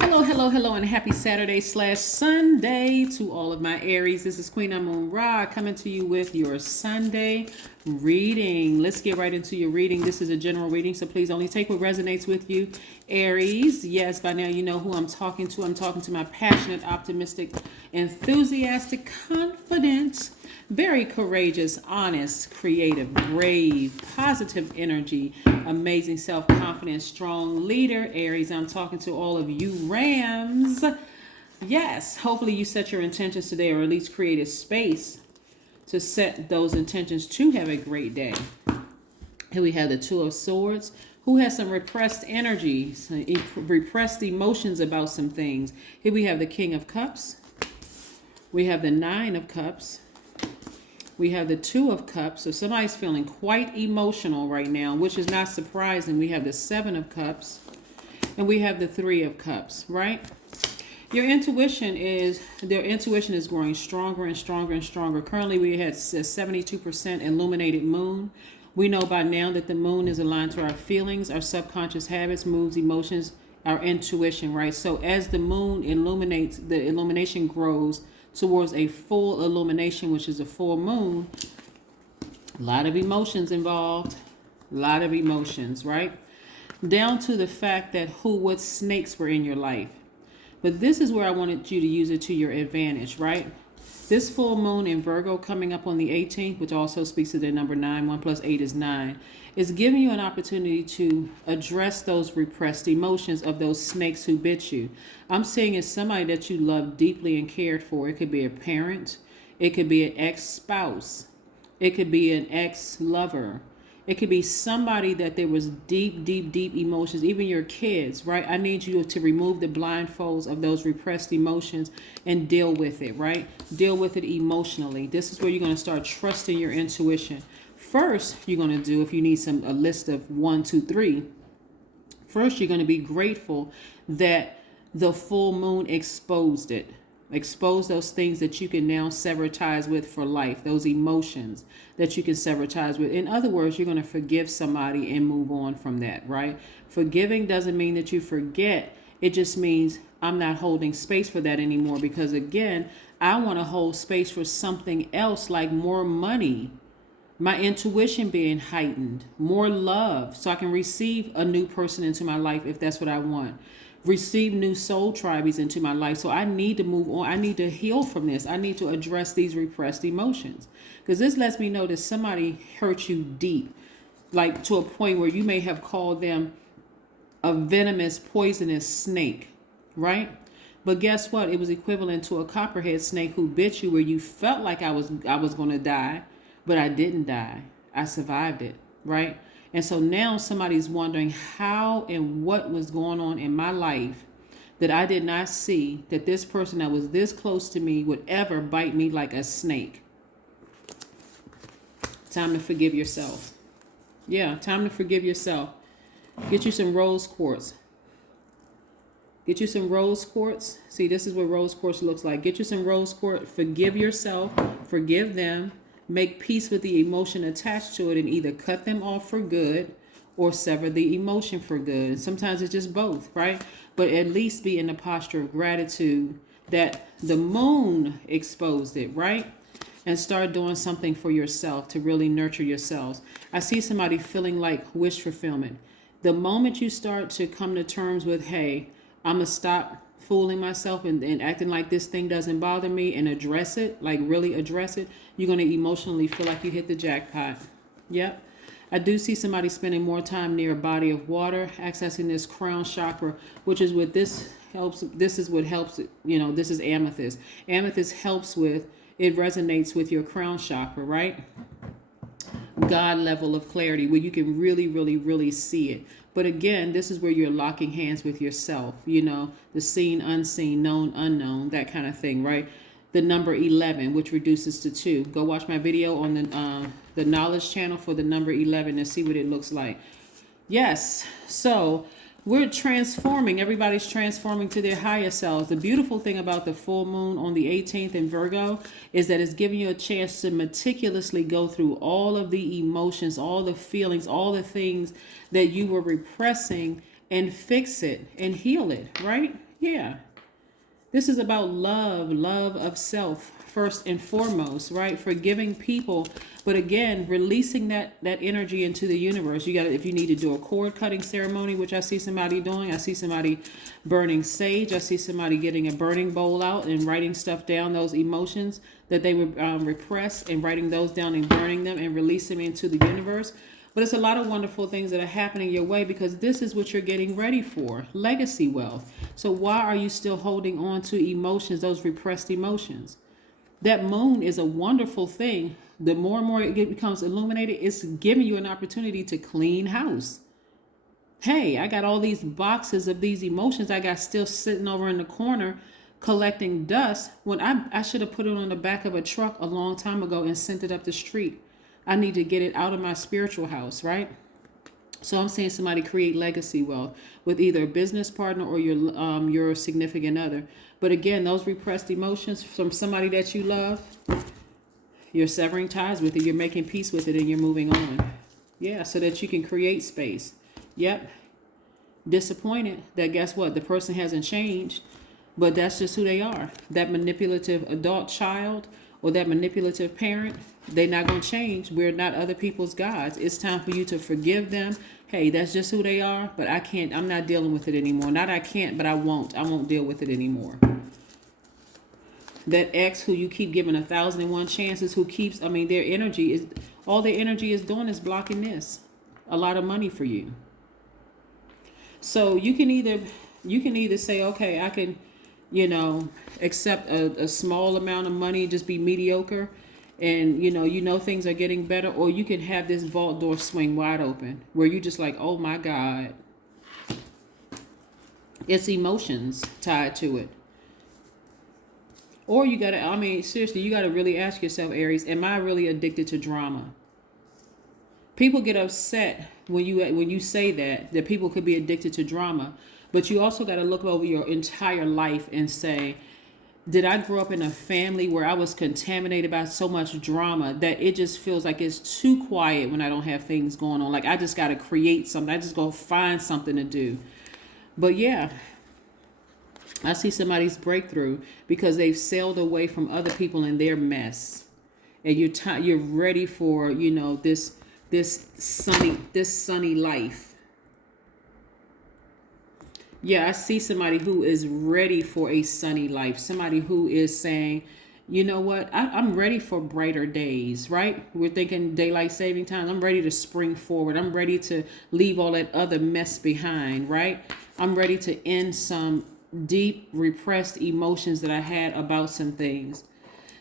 Hello, hello, hello, and happy Saturday / Sunday to all of my Aries. This is Queen Amun Ra coming to you with your Sunday reading. Let's get right into your reading. This is a general reading, so please only take what resonates with you. Aries, yes, by now you know who I'm talking to. I'm talking to my passionate, optimistic, enthusiastic, confident, very courageous, honest, creative, brave, positive energy, amazing self-confidence, strong leader. Aries, I'm talking to all of you Rams. Yes, hopefully you set your intentions today, or at least create a space to set those intentions to have a great day. Here we have the Two of Swords. Who has some repressed energies, repressed emotions about some things? Here we have the King of Cups. We have the Nine of Cups. We have the Two of Cups. So somebody's feeling quite emotional right now, which is not surprising. We have the Seven of Cups. And we have the Three of Cups, right? Their intuition is growing stronger and stronger and stronger. Currently, we had a 72% illuminated moon. We know by now that the moon is aligned to our feelings, our subconscious habits, moods, emotions, our intuition, right? So as the moon illuminates, the illumination grows towards a full illumination, which is a full moon. A lot of emotions involved. A lot of emotions, right? Down to the fact that what snakes were in your life. But this is where I wanted you to use it to your advantage, right? This full moon in Virgo coming up on the 18th, which also speaks to the number 9, 1 plus 8 is 9, is giving you an opportunity to address those repressed emotions of those snakes who bit you. I'm seeing it's somebody that you love deeply and cared for. It could be a parent. It could be an ex-spouse. It could be an ex-lover. It could be somebody that there was deep, deep, deep emotions, even your kids, right? I need you to remove the blindfolds of those repressed emotions and deal with it, right? Deal with it emotionally. This is where you're going to start trusting your intuition. First, you're going to do, if you need a list of 1, 2, 3, first, you're going to be grateful that the full moon exposed it. Expose those things that you can now sever ties with for life, those emotions that you can sever ties with. In other words, you're going to forgive somebody and move on from that, right? Forgiving doesn't mean that you forget. It just means I'm not holding space for that anymore, because again, I want to hold space for something else, like more money, my intuition being heightened, more love, so I can receive a new person into my life if that's what I want. Receive new soul tribes into my life. So I need to move on. I need to heal from this. I need to address these repressed emotions, because this lets me know that somebody hurt you deep, like to a point where you may have called them a venomous, poisonous snake, right? But guess what? It was equivalent to a copperhead snake who bit you, where you felt like I was going to die, but I didn't die. I survived it, right? And so now somebody's wondering how and what was going on in my life that I did not see, that this person that was this close to me would ever bite me like a snake. Time to forgive yourself. Yeah, time to forgive yourself. Get you some rose quartz. Get you some rose quartz. See, this is what rose quartz looks like. Get you some rose quartz. Forgive yourself. Forgive them. Make peace with the emotion attached to it, and either cut them off for good or sever the emotion for good. Sometimes it's just both, right? But at least be in the posture of gratitude that the moon exposed it, right? And start doing something for yourself to really nurture yourselves. I see somebody feeling like wish fulfillment. The moment you start to come to terms with, hey, I'm going to stop fooling myself and acting like this thing doesn't bother me, and address it, like really address it, you're going to emotionally feel like you hit the jackpot. Yep. I do see somebody spending more time near a body of water, accessing this crown chakra, which is what this helps. This is what helps. This is amethyst. Amethyst helps with, it resonates with your crown chakra, right? God level of clarity, where you can really, really, really see it. But again, this is where you're locking hands with yourself, the seen, unseen, known, unknown, that kind of thing, right? The number 11, which reduces to 2. Go watch my video on the knowledge channel for the number 11 and see what it looks like. Yes, so we're transforming. Everybody's transforming to their higher selves. The beautiful thing about the full moon on the 18th in Virgo is that it's giving you a chance to meticulously go through all of the emotions, all the feelings, all the things that you were repressing, and fix it and heal it, right? Yeah. This is about love, love of self, first and foremost, right? Forgiving people, but again, releasing that energy into the universe. You got to, if you need to do a cord cutting ceremony, which I see somebody doing, I see somebody burning sage, I see somebody getting a burning bowl out and writing stuff down, those emotions that they were repressed, and writing those down and burning them and releasing them into the universe. But it's a lot of wonderful things that are happening your way, because this is what you're getting ready for, legacy wealth. So why are you still holding on to emotions, those repressed emotions? That moon is a wonderful thing. The more and more it becomes illuminated, it's giving you an opportunity to clean house. Hey, I got all these boxes of these emotions I got still sitting over in the corner collecting dust, when I should have put it on the back of a truck a long time ago and sent it up the street. I need to get it out of my spiritual house, right? So I'm saying somebody create legacy wealth with either a business partner or your significant other. But again, those repressed emotions from somebody that you love, you're severing ties with it, you're making peace with it, and you're moving on. Yeah, so that you can create space. Yep. Disappointed that, guess what? The person hasn't changed, but that's just who they are. That manipulative adult child or that manipulative parent, they're not going to change. We're not other people's gods. It's time for you to forgive them. Hey, that's just who they are, but I'm not dealing with it anymore. Not I can't, but I won't deal with it anymore. That ex who you keep giving 1,001 chances, their energy is, all their energy is doing is blocking this. A lot of money for you. So you can either say, okay, I can, accept a small amount of money, just be mediocre, and things are getting better, or you can have this vault door swing wide open where you just like, oh my God. It's emotions tied to it. Or seriously, you gotta really ask yourself, Aries, am I really addicted to drama? People get upset when you say that people could be addicted to drama. But you also got to look over your entire life and say, did I grow up in a family where I was contaminated by so much drama that it just feels like it's too quiet when I don't have things going on? Like I just got to create something. I just go find something to do. But yeah, I see somebody's breakthrough because they've sailed away from other people in their mess. And you're ready for, this sunny life. Yeah, I see somebody who is ready for a sunny life. Somebody who is saying, you know what, I'm ready for brighter days, right? We're thinking daylight saving time. I'm ready to spring forward. I'm ready to leave all that other mess behind, right? I'm ready to end some deep repressed emotions that I had about some things.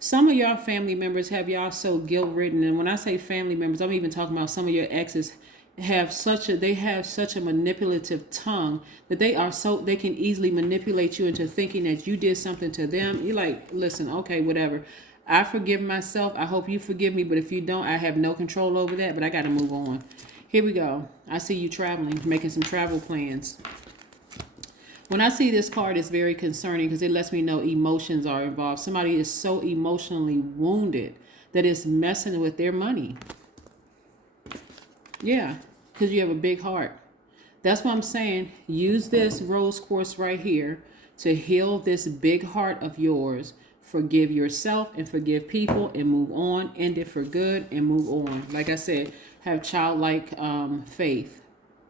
Some of y'all family members have y'all so guilt-ridden. And when I say family members, I'm even talking about some of your exes have such a manipulative tongue that they can easily manipulate you into thinking that you did something to them. You're like, listen, okay, whatever. I forgive myself. I hope you forgive me. But if you don't, I have no control over that. But I got to move on. Here we go. I see you traveling, making some travel plans. When I see this card, it's very concerning because it lets me know emotions are involved. Somebody is so emotionally wounded that it's messing with their money. Yeah, because you have a big heart. That's what I'm saying. Use this rose quartz right here to heal this big heart of yours. Forgive yourself and forgive people and move on. End it for good and move on. Like I said, have childlike faith.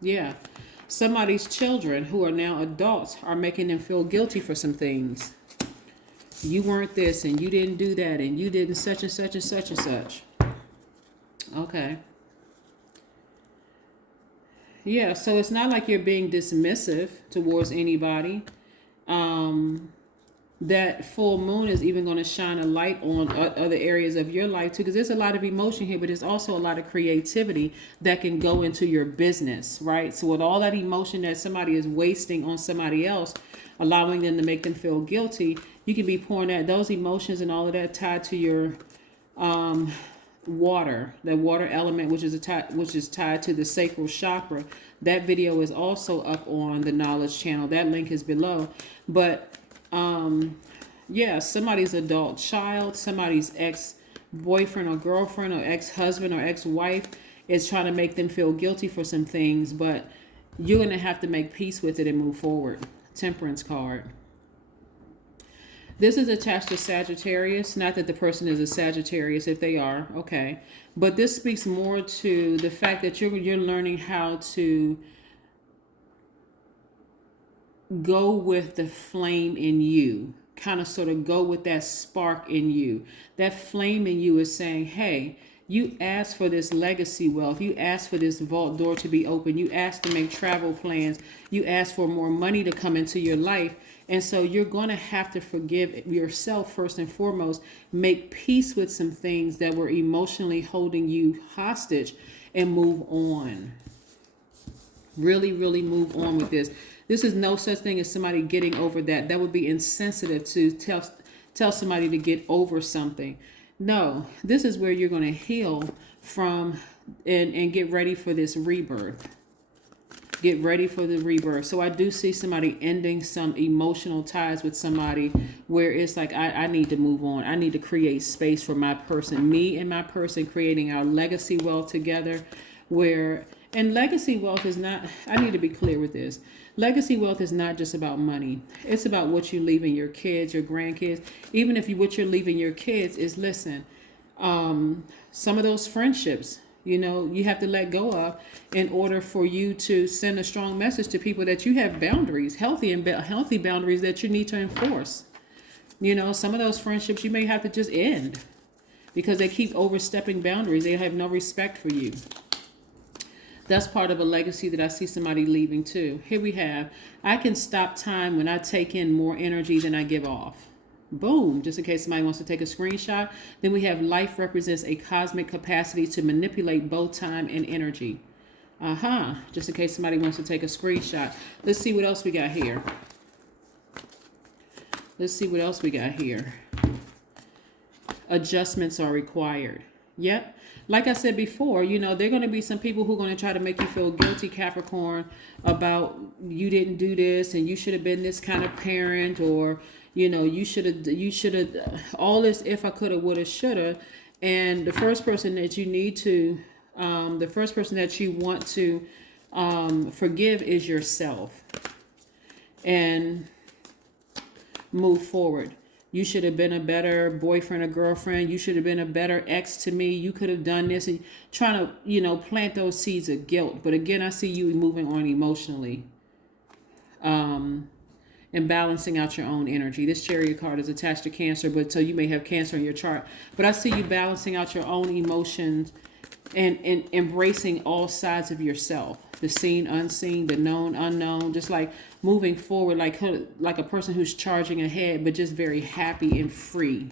Yeah. Somebody's children who are now adults are making them feel guilty for some things. You weren't this and you didn't do that and you didn't such and such and such and such. Okay. Yeah, so it's not like you're being dismissive towards anybody. That full moon is even going to shine a light on other areas of your life too, because there's a lot of emotion here, but there's also a lot of creativity that can go into your business, right? So with all that emotion that somebody is wasting on somebody else, allowing them to make them feel guilty, you can be pouring that those emotions and all of that tied to your water, the water element, which is tied to the sacral chakra. That video is also up on the Knowledge channel. That link is below. But yeah, somebody's adult child, somebody's ex-boyfriend or girlfriend or ex-husband or ex-wife is trying to make them feel guilty for some things, but you're going to have to make peace with it and move forward. Temperance card. This is attached to Sagittarius. Not that the person is a Sagittarius. If they are, okay. But this speaks more to the fact that you're learning how to go with the flame in you. Kind of sort of go with that spark in you. That flame in you is saying, hey, you asked for this legacy wealth. You asked for this vault door to be open. You asked to make travel plans. You asked for more money to come into your life. And so you're going to have to forgive yourself first and foremost. Make peace with some things that were emotionally holding you hostage and move on. Really, really move on with this. This is no such thing as somebody getting over that. That would be insensitive to tell somebody to get over something. No, this is where you're going to heal from and get ready for this rebirth. Get ready for the rebirth. So I do see somebody ending some emotional ties with somebody where it's like, I need to move on. I need to create space for my person. Me and my person creating our legacy wealth together. And legacy wealth is not, I need to be clear with this. Legacy wealth is not just about money. It's about what you leaving your kids, your grandkids. Even if what you're leaving your kids is, listen, some of those friendships, you have to let go of in order for you to send a strong message to people that you have boundaries, healthy boundaries that you need to enforce. Some of those friendships you may have to just end because they keep overstepping boundaries. They have no respect for you. That's part of a legacy that I see somebody leaving too. Here we have, I can stop time when I take in more energy than I give off. Boom, just in case somebody wants to take a screenshot. Then we have life represents a cosmic capacity to manipulate both time and energy. Just in case somebody wants to take a screenshot. Let's see what else we got here. Adjustments are required. Yep. Like I said before, there are going to be some people who are going to try to make you feel guilty, Capricorn, about you didn't do this and you should have been this kind of parent, or, you should have, all this if I could have, would have, should have. And the first person that you need to, the first person that you want to forgive is yourself and move forward. You should have been a better boyfriend or girlfriend. You should have been a better ex to me. You could have done this, and trying to, plant those seeds of guilt. But again, I see you moving on emotionally, and balancing out your own energy. This Chariot card is attached to Cancer, but so you may have Cancer in your chart. But I see you balancing out your own emotions and embracing all sides of yourself. The seen, unseen, the known, unknown, just like moving forward, like a person who's charging ahead, but just very happy and free.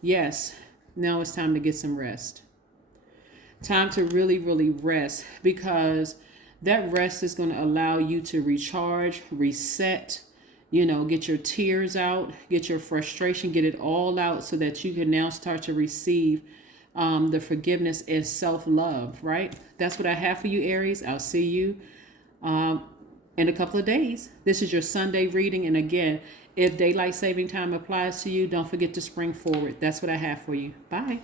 Yes, now it's time to get some rest. Time to really, really rest, because that rest is going to allow you to recharge, reset, get your tears out, get your frustration, get it all out so that you can now start to receive the forgiveness and self-love, right? That's what I have for you, Aries. I'll see you in a couple of days. This is your Sunday reading. And again, if daylight saving time applies to you, don't forget to spring forward. That's what I have for you. Bye.